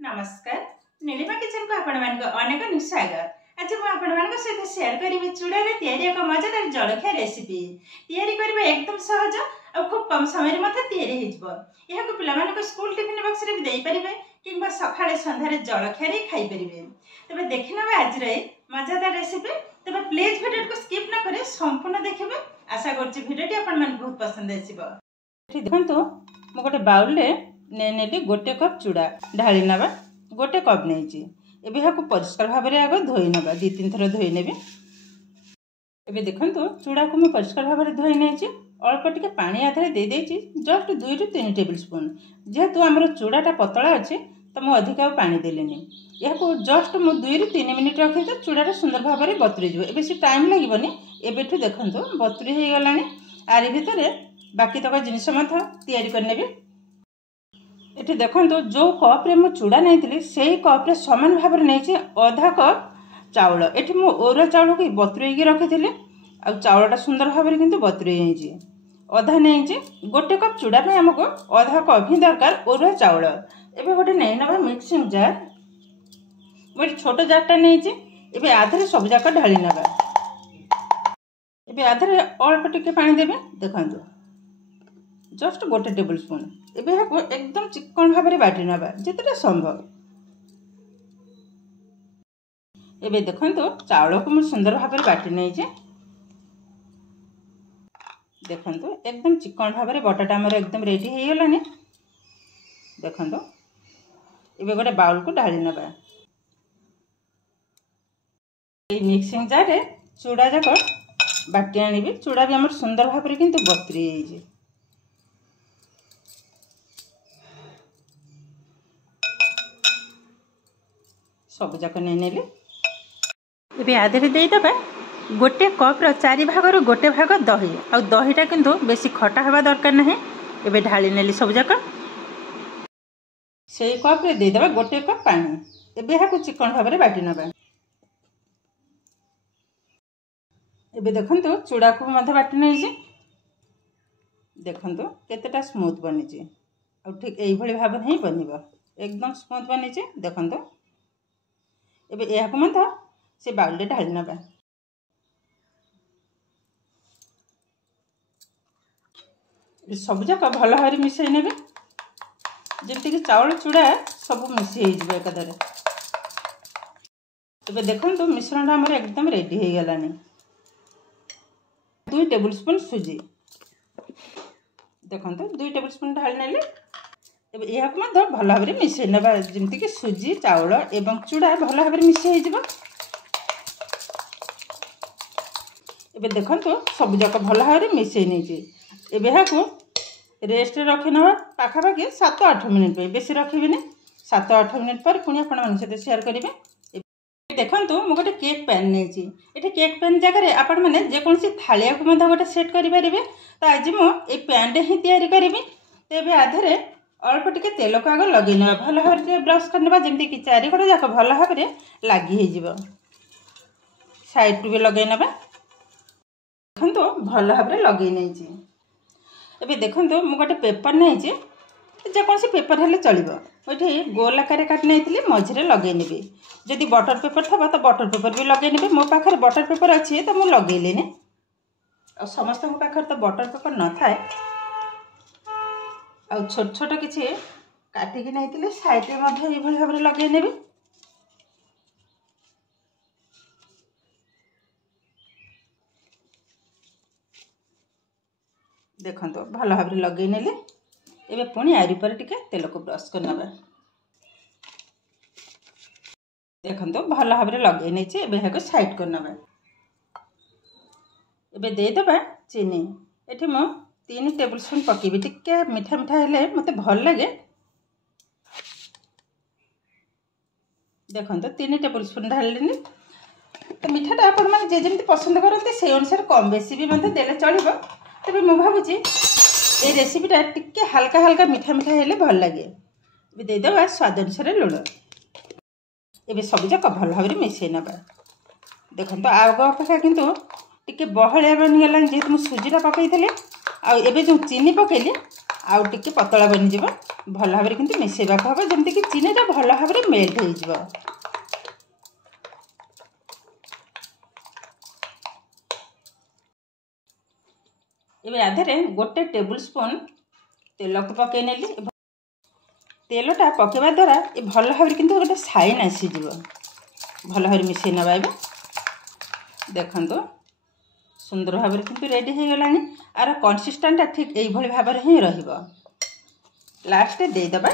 नमस्कार नीलिमा किचन को अनेक स्वागत। आज मुझे सहित शेयर करी चूड़ा एक मजेदार जलखिया रेसिपी तैयारी करबा एकदम सहज और खूब कम समय यहाँ पे स्कूल टिफिन बॉक्स रे भी दे पारिबे किंबा सकाळे संध्यारे जलखिया खाई पारिबे। तबे देखिना आज मजेदार रेसिपी। तबे प्लीज वीडियो को स्किप न करे संपूर्ण देखिबे। आशा करछि वीडियोटी आपन मन बहुत पसंद आसीबो। एठी देखंतु मो गोटे बाउल रे नेनेली गोटे कप चूड़ा ढाली नवा गोटे कप नहीं यहाँ परिष्कार भाव में आग धोई नवा 2-3 थर धोई नेबी। एबे देखंतु चूड़ा को मैं परिष्कार भाव में धोई नहीं अल्प टिके पानी आधार दे देछि जस्ट 2-3 टेबल स्पून। जेहेतु आमर चूड़ाटा पतला अच्छे तो मुझे अधिक पानी देलेनी। यहाँ जस्ट मु 2-3 मिनिट रखी तो चूड़ाटा सुंदर भाव में बतुरी जाए। बेसी टाइम लगभग एबेठु देखंतु बतुरी हो गलानी। आरी भितर बाकी तक जिनिस तैयारी करनेबी। एठी देखंतु जो कप रे मु चूड़ा नहीं से कप रे समान भाव में नहीं आधा कप चाउल। एठी मु ओरा चाउल को बतुरेकी रखी आ चाउलटा सुंदर भाव में किंतु बतुरे अधा नहीं गोटे कप चूड़ा पे हमको आधा कप ही दरकार ओरा चाउल। एबे गोटे नहीं नबा मिक्सिंग जार मोर छोट जारटा नहीं एबे आधे सब जाक ढाली नबा। एबे आधे अल्प टिके पानी देबे देखंतु जस्ट गोटे टेबल स्पून। एबे एकदम चिकन भाव में बाटी नबा जितटा संभव। एबे देखंतु चाउल को मैं सुंदर भाव में बाटी नहीं देखंतु एकदम चिकन भाव में बटाटा हमर एकदम रेडी हो गलानी। देखंतु एबे गोटे बाउल को ढाली नबा। ए मिक्सिंग जार रे चूड़ा जाक बाटी आनिबे। चूड़ा भी हमर सुंदर भाव में किंतु बतरी जाइए। सब जाक नहीं नेली। एबे आधे देदे गोटे कप रो 4 भाग रो गोटे भाग दही आ दहीटा किंतु बेसी खटा हवा दरकार नहीं। एबे ढाली नेली सब जाक से कप रे देदे गोटे कप पानी। एबे हाकु चिकन भाव में बाटी नबा। एबे देखंतु चूड़ा को मध्य बाटी नहीं देखंतु केतेटा स्मूथ बनी आ ठीक एई भली भाव नहीं बनिबो एकदम स्मूथ बनी देखंतु। एबे यहाँ मत से बाउल ढाली नबा। सब जाक भल भाव मिसई ने जमीक चाउल चूड़ा सब मिसी एकादरे। एबे देखंतु मिश्रण हमर एकदम रेडी हो गलानी। 2 टेबल स्पून सुजी देखंतु 2 टेबल स्पून ढाली नेले। एबे यहाँ मत भल भाव में मिसई नबा जमीक सुजी चाउल एवं चूड़ा भल भाव में मिसई हो। एबे देखंतु सब जाक भल भाव में मिसई नहीं एबे यहाँ रेस्ट रखी नवा पाखापाखि 7-8 मिनिट पे बेसी रखिबिनी। 7-8 मिनिट पर पुणी आपण मन सहित शेयर करेंगे। देखंतु मु गोटे केक पैन नहीं ये केक पैन जगह आपण मैंने जेकोसी थालिया को गोटे सेट करेंगे। तो आज मुझे पैन रे ही तैयारी करी। तेज आधे अल्प टिके तेल को आग लगे ना भल भाव में ब्रश करने जमीक 4 कड़ जाक भल भाव में लगी साइड टू भी लगे ना देखो भल भाव में लगे नहीं। एबे देखंतु मु गोटे पेपर नहीं जेकोसी पेपर हेले चलिबो। ओठी गोल आकार काट नहीं मझे लगे नेबे। जदि बटर पेपर थबा तो बटर पेपर भी लगे नेबे। मो पाखर बटर पेपर अच्छी तो मुझे लगेलेनी आ समस्त पाखर तो बटर पेपर न थाए आ छोट छोट किसी काटिकी नहीं साइड में भाव में लगे नेबे। देखंतु भल भाव में लगे नेले। एबे पुणी आरी पर टिके तेल को ब्रश कर नबा। देखंतु भल भाव में लगे नहीं एबे हाको साइड कर नबा। एबे दे दबा चीनी। एठी मो 3 टेबल स्पून पकेबी टिके मीठा मीठा हेले मते भल लगे। देखंतु 3 टेबल स्पून ढालिनी। तो मीठाटा आपण माने जे जेमती पसंद करते से अनुसार कम बेसी भी मते देले चलिबो। तबे मु भाबुची ए रेसिपीटा टिके हल्का हल्का मीठा मीठा हेले भल लगे। एबे दे दबा स्वाद अनुसार लुण। एबे सब जाक भल भाव में मिसई नबा। देखंतु आग अपेक्षा किंतु टिके बहलिया बनी गला जेहेतु मु सुजीटा पकई थले आ एबे जो चीनी पकेली आउ टिके पतला बनी जिवो भल भाव किंतु मिसेबा हम जमती कि चीनीटा भल भाव मेल्ट हो। एबे आधे गोटे टेबुल स्पून तेल को पकई नेली। तेलटा पकेवा द्वारा ये भल भाव किंतु गोटे साइन आसीज भल भाव मिसई नवा। देखो सुंदर भाव किंतु रेडी हो गलानी। आर कंसिस्टेंट ठीक यही भाव ही रहिबो। लास्ट देदेबा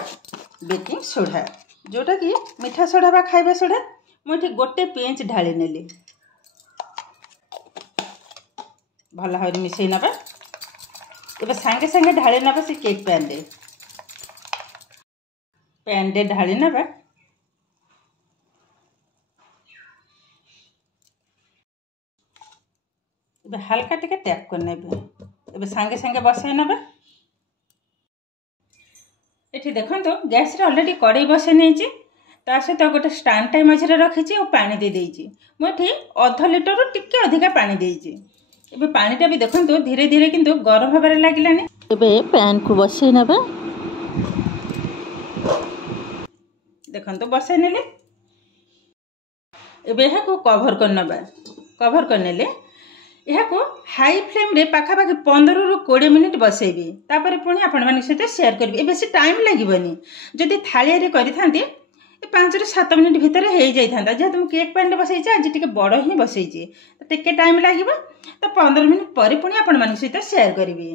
बेकिंग सोडा जोटा कि मीठा सोडा बा खाइबा सोडा मुझे गोटे पिंच ढाली नेली। भल भाव मिसई नवा। एबे सांगे सांगे ढाली नवा से केक पैन दे ढाली नवा। एबे हल्का टिके टैप कर नेबे। एबे सांगे सांगे बसाई नवा। एठी देखंतो गैस रे ऑलरेडी कड़ाई बसाई नेची। ता सहित गोटे स्टैंड टाइम मझे रखी और पानी दे देइची। मुझे आधा लीटर टिके अधिका पानी देइची। एबे पानीटा भी देखंतो धीरे धीरे किंतु गरम होबार लागिलानी। एबे पैन को बसाई नबा। देखंतो बसाई नेले। एबे यहा को कवर कर नबा। कवर कर नेले यहा को हाई फ्लेम रे पाखापाखि 15 रु 20 मिनिट बसैबी। तापर पुणी आपण मान सहित शेयर करबी। ए बेसी टाइम लागबनी। जदि थालिया रे करि थांती 5 रु 7 मिनिट भितर हो जाई थांता। जे तुम केक पैन रे बसैछि आज टिके बड़ ही बसैछि तो टिके टाइम लागिबो। तो 15 मिनिट पर पुणी आपण मान सहित शेयर करबी।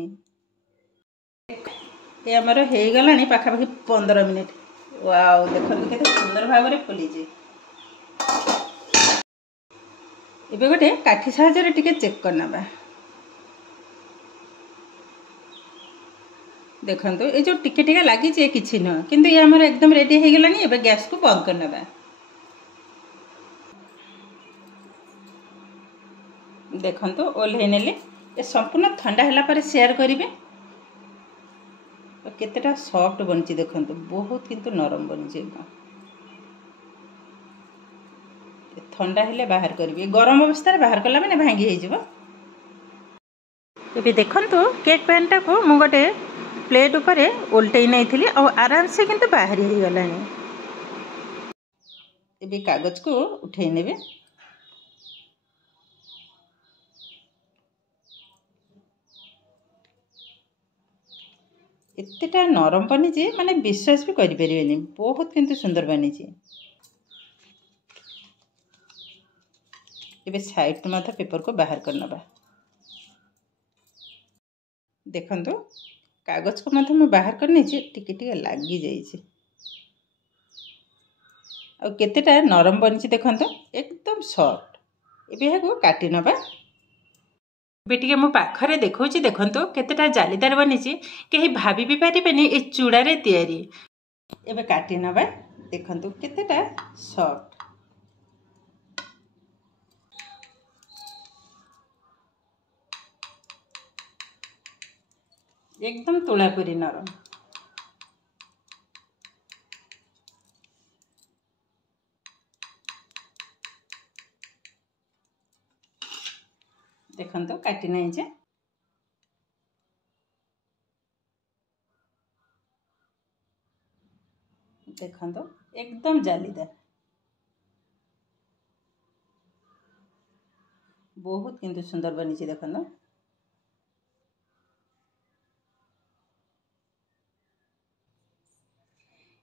ए हमर हे गलानी पाखापाखि 15 मिनिट। वाओ देखो केते सुंदर भाव रे फुली जे। एबे गोटे काठी साहाय्य टिके चेक करना। देखंतु ए जो टिके टिके लागी जे किछि न किंतु ये हमर एकदम रेडी हो गलानी। एबे गैस को बंद करना। देखंतु ओल्हे नेले। ए संपूर्ण ठंडा हला पर शेयर करिवे। केतेटा सॉफ्ट बनछि देखंतु बहुत किंतु नरम बनछि। ठंडा हेले बाहर करिवे। गरम अवस्था रे बाहर कला माने भांगी हे जिवो। एबे देखंतु केक पैन टा को मु गोटे प्लेट ऊपर उल्टई नैथिली और आराम से किंतु बाहर ही गलानी। एबे कागज को उठै नेबे। एतेटा नरम बनी जे माने विश्वास भी करि परिबेनी। बहुत किंतु सुंदर बनी जे। एबे साइड माथा पेपर को बाहर करनबा। देखंतु कागज को माथा मैं बाहर करने जे टिके टिके लागी जाई जे। आ केतेटा नरम बनी देखंतु एकदम सॉफ्ट। एबे को काटी नबा। एबे टिके मो पाखरे देखौची देखंतु केतेटा जालीदार बनी जे केही भाबी भी पारिबेनी ए चूड़ा रे तयारी। एबे काटी नबा। देखंतु केतेटा सॉफ्ट। एकदम तुलापुरी नरम। देखंतु काटी नै जे। देखंतु एकदम जालीदार। बहुत किंतु सुंदर बनी जे देखंतु।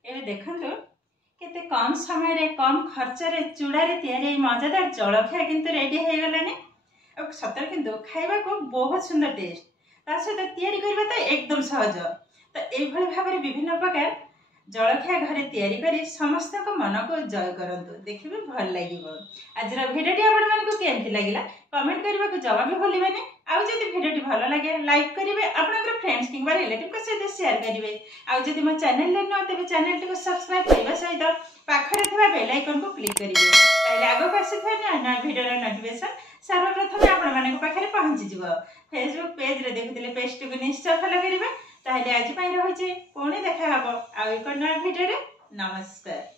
ए देखंतु केते कम समय रे कम खर्च रे चूड़ा रे तयारी मजेदार जलखिया किंतु रेडी हो गलानी। अब सतर किंतु खाइबा को बहुत सुंदर टेस्ट। ता सहित तयारी करबा तो एकदम सहज। तो एई भली भाबरे विभिन्न प्रकार जलखिया घरे तयारी करी समस्त को मन को जय करंतु। देखिबे भल लागिबो। आजरा भिडियोटी आपण मानको केंति लागिला कमेंट करबा को जमा भी भूलिबेनी। आउ जदि भिडियोटी भल लागे लाइक करिवे आपनकर फ्रेंड्स किंबा रिलेटिव को सहित शेयर करिवे। आउ जदि मो चैनल ले न तबे चैनल को सब्सक्राइब करबा सहित पाखरे थिबा बेल आइकन को क्लिक करिवे। ताइले आगो आसीथाय न भिडियो रो नोटिफिकेशन सर्वप्रथम आपण मानको पाखरे पहुंची जिवो। फेसबुक पेज रे देखुतिले पेज को निश्चय फॉलो करिवे। ताहले आज पाई रहिछि पुणी देखा हबो आ एक नया भिडियो रे। नमस्कार।